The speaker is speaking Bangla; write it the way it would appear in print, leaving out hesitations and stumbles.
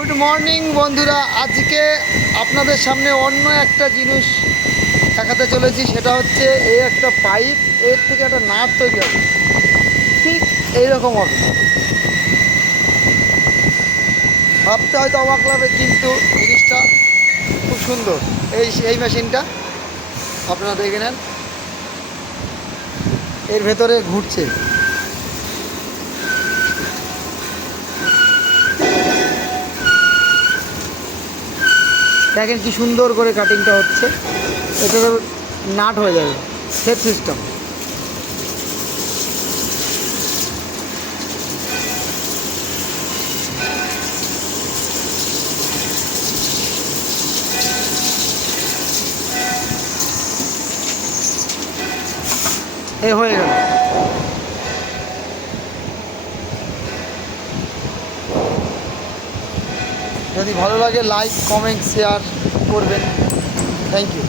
গুড মর্নিং বন্ধুরা, আজকে আপনাদের সামনে অন্য একটা জিনিস দেখাতে চলেছি। সেটা হচ্ছে এই একটা পাইপ, এর থেকে একটা নাট তৈরি হবে, ঠিক এইরকম হবে। ভাবতে হয়তো অবাক লাগবে, কিন্তু জিনিসটা খুব সুন্দর। এই মেশিনটা আপনারা দেখে নেন, এর ভেতরে ঘুরছে। দেখেন কি সুন্দর করে কাটিংটা হচ্ছে। এটা নাট হয়ে যাবে, সেট সিস্টেম। এ হয়ে গেল। যদি ভালো লাগে লাইক, কমেন্ট, শেয়ার করবেন। Thank you.